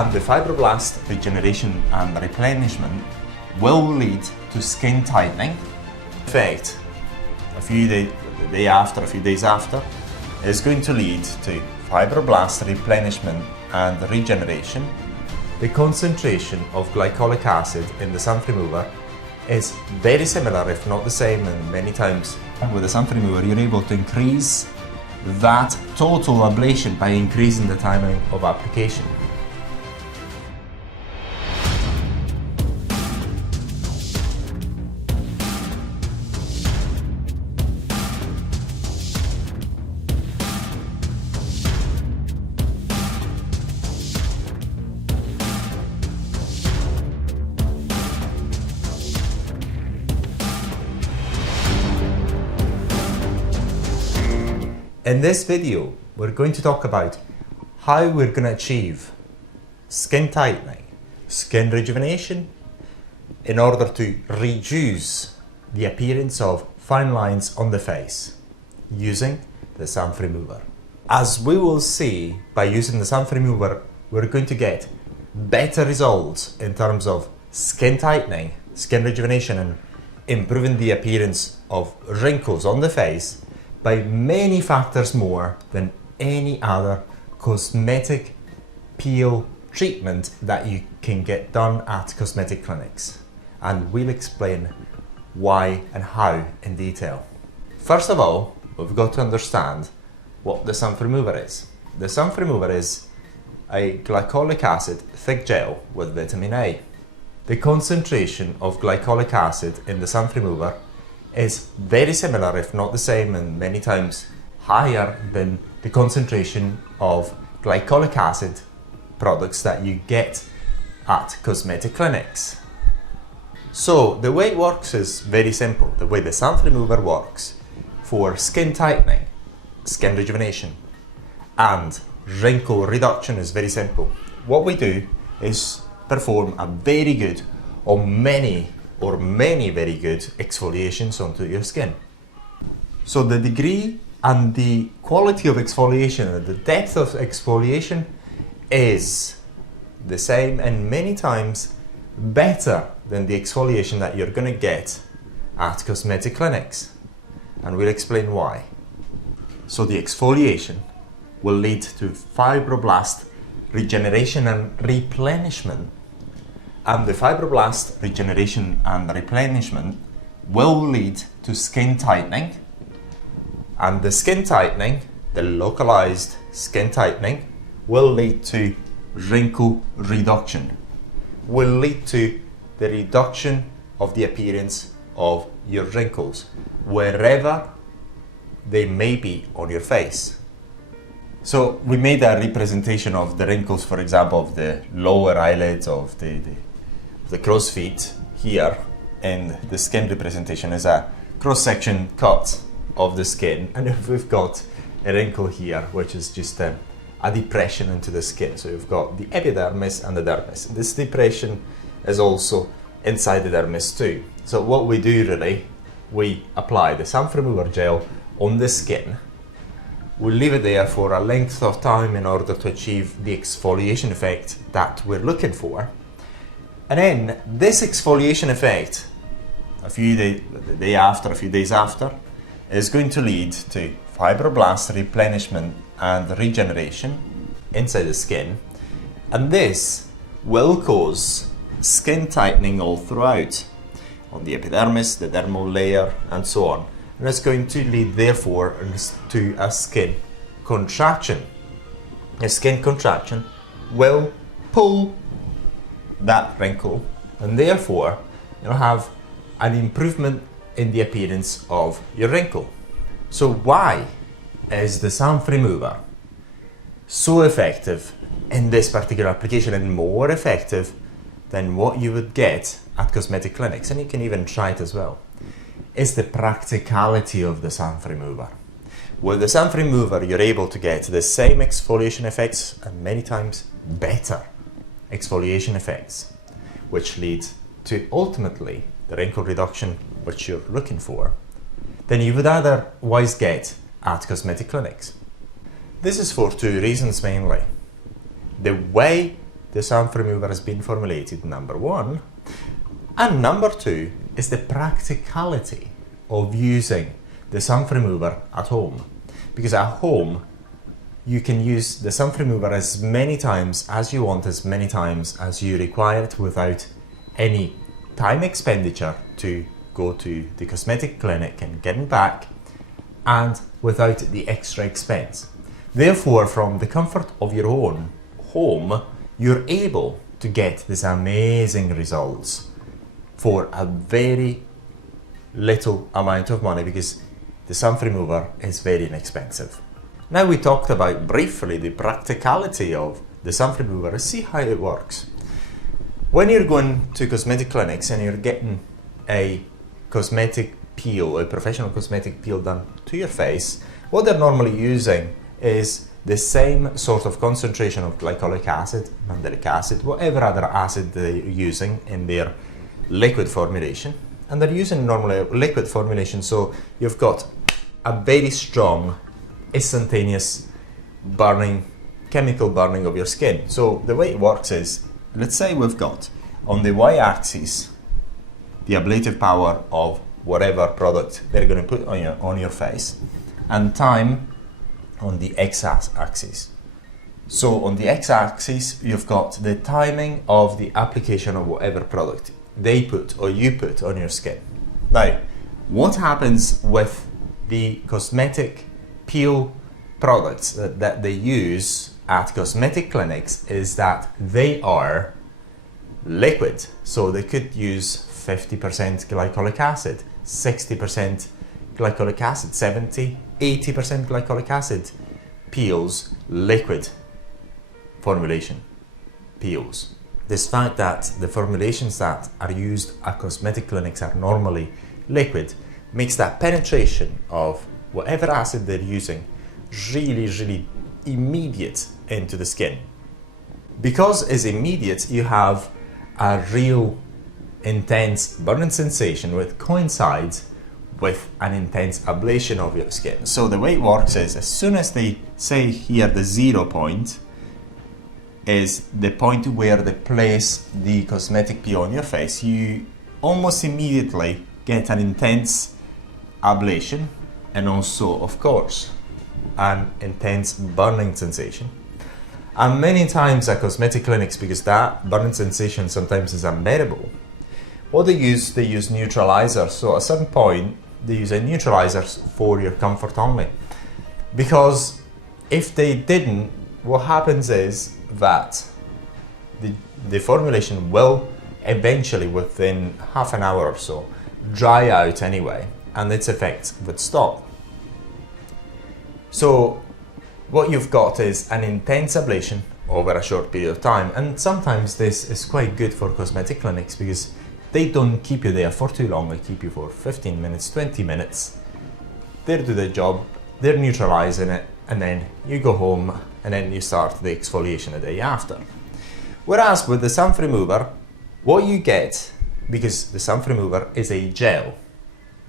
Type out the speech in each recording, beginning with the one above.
And the fibroblast regeneration and replenishment will lead to skin tightening. Effect a few days after is going to lead to fibroblast replenishment and regeneration. The concentration of glycolic acid in the Xanthremover is very similar, if not the same, and many times. With the Xanthremover, you're able to increase that total ablation by increasing the timing of application. In this video, we're going to talk about how we're going to achieve skin tightening, skin rejuvenation, in order to reduce the appearance of fine lines on the face using the Xanthremover. As we will see, by using the Xanthremover, we're going to get better results in terms of skin tightening, skin rejuvenation, and improving the appearance of wrinkles on the face by many factors more than any other cosmetic peel treatment that you can get done at cosmetic clinics. And we'll explain why and how in detail. First of all, we've got to understand what the Xanthremover is. The Xanthremover is a glycolic acid thick gel with vitamin A. The concentration of glycolic acid in the Xanthremover is very similar, if not the same, and many times higher than the concentration of glycolic acid products that you get at cosmetic clinics. So the way it works is very simple. The way the Xanthremover works for skin tightening, skin rejuvenation, and wrinkle reduction is very simple. What we do is perform a very good or many very good exfoliations onto your skin. So the degree and the quality of exfoliation and the depth of exfoliation is the same and many times better than the exfoliation that you're going to get at cosmetic clinics. And we'll explain why. So the exfoliation will lead to fibroblast regeneration and replenishment. And the fibroblast regeneration and replenishment will lead to skin tightening. And the skin tightening, the localized skin tightening, will lead to wrinkle reduction. Will lead to the reduction of the appearance of your wrinkles, wherever they may be on your face. So we made a representation of the wrinkles, for example, of the lower eyelids, of the crow's feet here, and the skin representation is a cross-section cut of the skin, and if we've got a wrinkle here, which is just a depression into the skin. So you've got the epidermis and the dermis. This depression is also inside the dermis too. So what we do really, we apply the Xanthremover gel on the skin. We'll leave it there for a length of time in order to achieve the exfoliation effect that we're looking for. And then this exfoliation effect, a few days after, is going to lead to fibroblast replenishment and regeneration inside the skin. And this will cause skin tightening all throughout, on the epidermis, the dermal layer, and so on. And it's going to lead, therefore, to a skin contraction. A skin contraction will pull that wrinkle, and therefore you'll have an improvement in the appearance of your wrinkle. So why is the Xanthremover so effective in this particular application, and more effective than what you would get at cosmetic clinics? And you can even try it as well. Is the practicality of the Xanthremover. With the Xanthremover, you're able to get the same exfoliation effects and many times better exfoliation effects, which lead to ultimately the wrinkle reduction which you're looking for, than you would otherwise get at cosmetic clinics. This is for two reasons mainly. The way the Xanthremover has been formulated, number one. And number two is the practicality of using the Xanthremover at home. Because at home, you can use the Xanthremover as many times as you want, as many times as you require it, without any time expenditure to go to the cosmetic clinic and getting back, and without the extra expense. Therefore, from the comfort of your own home, you're able to get these amazing results for a very little amount of money, because the Xanthremover is very inexpensive. Now we talked about briefly the practicality of the Xanthremover. Let's see how it works. When you're going to cosmetic clinics and you're getting a cosmetic peel, a professional cosmetic peel done to your face, what they're normally using is the same sort of concentration of glycolic acid, mandelic acid, whatever other acid they're using in their liquid formulation. And they're using normally a liquid formulation, so you've got a very strong instantaneous burning, chemical burning of your skin. So the way it works is, let's say we've got on the y-axis the ablative power of whatever product they're going to put on your face, and time on the x-axis. So on the x-axis you've got the timing of the application of whatever product they put or you put on your skin. Now, what happens with the cosmetic peel products that they use at cosmetic clinics is that they are liquid. So they could use 50% glycolic acid, 60% glycolic acid, 70, 80% glycolic acid peels, liquid formulation peels. This fact that the formulations that are used at cosmetic clinics are normally liquid makes that penetration of whatever acid they're using really immediate into the skin. Because it's immediate, you have a real intense burning sensation which coincides with an intense ablation of your skin. So the way it works is, as soon as they say here the 0 point is the point where they place the cosmetic peel on your face, you almost immediately get an intense ablation and also, of course, an intense burning sensation. And many times at cosmetic clinics, because that burning sensation sometimes is unbearable, what they use neutralizers. So at a certain point they use a neutralizer for your comfort only, because if they didn't, what happens is that the formulation will eventually, within half an hour or so, dry out anyway, and its effects would stop. So what you've got is an intense ablation over a short period of time, and sometimes this is quite good for cosmetic clinics because they don't keep you there for too long. They keep you for 15 minutes, 20 minutes. They do their job, they're neutralizing it, and then you go home and then you start the exfoliation the day after. Whereas with the Xanthremover, what you get, because the Xanthremover is a gel,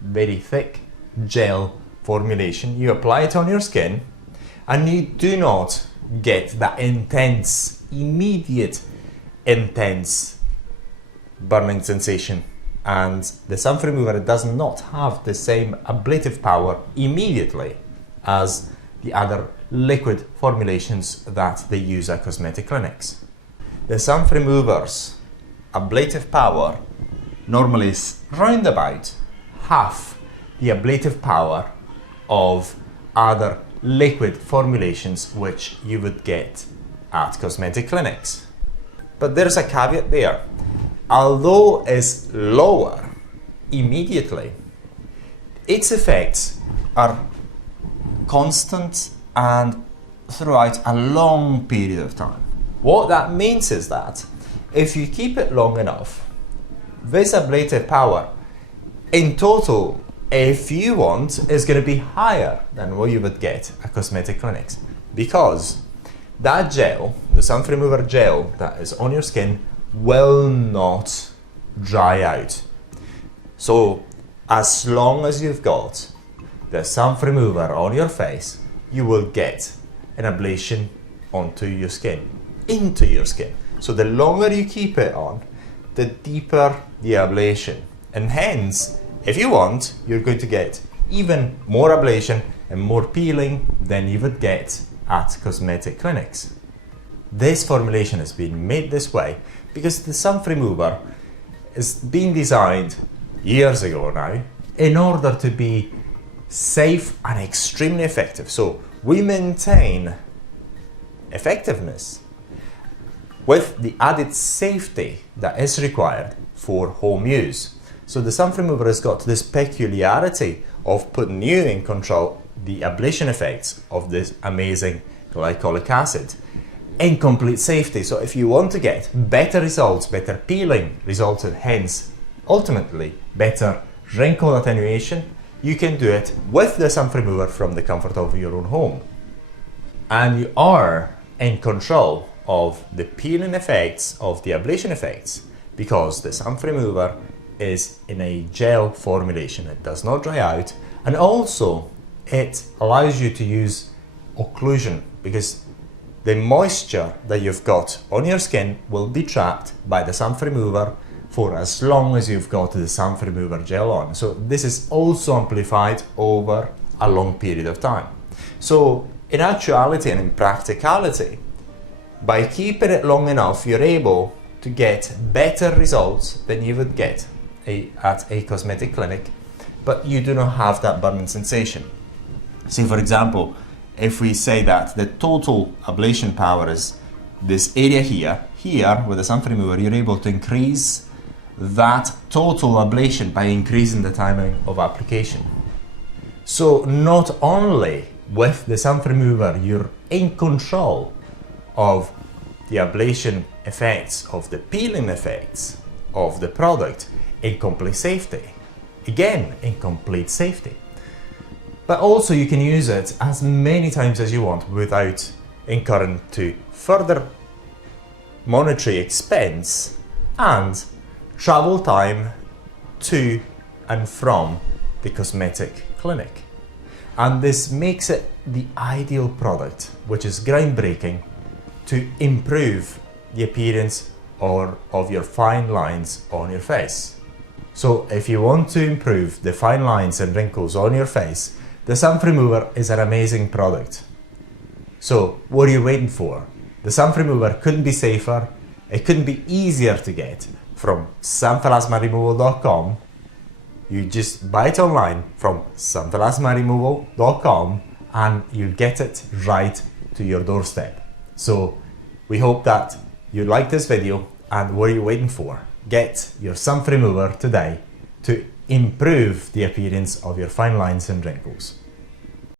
very thick gel formulation, you apply it on your skin and you do not get that intense, immediate, intense burning sensation. And the Xanthremover does not have the same ablative power immediately as the other liquid formulations that they use at cosmetic clinics. The Xanthremover's ablative power normally is round about half the ablative power of other liquid formulations which you would get at cosmetic clinics. But there's a caveat there. Although it's lower immediately, its effects are constant and throughout a long period of time. What that means is that if you keep it long enough, this ablative power in total, if you want, is going to be higher than what you would get at cosmetic clinics, because that gel, the Xanthremover gel that is on your skin, will not dry out. So as long as you've got the Xanthremover on your face, you will get an ablation onto your skin, into your skin. So the longer you keep it on, the deeper the ablation. And hence, if you want, you're going to get even more ablation and more peeling than you would get at cosmetic clinics. This formulation has been made this way because the Xanthremover is being designed years ago now in order to be safe and extremely effective. So we maintain effectiveness with the added safety that is required for home use. So the Xanthremover has got this peculiarity of putting you in control the ablation effects of this amazing glycolic acid in complete safety. So if you want to get better results, better peeling results, and hence ultimately better wrinkle attenuation, you can do it with the Xanthremover from the comfort of your own home. And you are in control of the peeling effects, of the ablation effects, because the Xanthremover is in a gel formulation. It does not dry out, and also it allows you to use occlusion because the moisture that you've got on your skin will be trapped by the Xanthremover for as long as you've got the Xanthremover gel on. So this is also amplified over a long period of time. So in actuality and in practicality, by keeping it long enough, you're able to get better results than you would get at a cosmetic clinic, but you do not have that burning sensation. See, for example, if we say that the total ablation power is this area here with the Xanthremover, you're able to increase that total ablation by increasing the timing of application. So not only with the Xanthremover you're in control of the ablation effects, of the peeling effects of the product in complete safety, again in complete safety, but also you can use it as many times as you want without incurring to further monetary expense and travel time to and from the cosmetic clinic. And this makes it the ideal product, which is groundbreaking to improve the appearance of your fine lines on your face. So if you want to improve the fine lines and wrinkles on your face, the Xanthremover is an amazing product. So what are you waiting for? The Xanthremover couldn't be safer, it couldn't be easier to get from xanthelasmaremoval.com. You just buy it online from xanthelasmaremoval.com and you get it right to your doorstep. So we hope that you like this video, and what are you waiting for? Get your Xanthremover today to improve the appearance of your fine lines and wrinkles.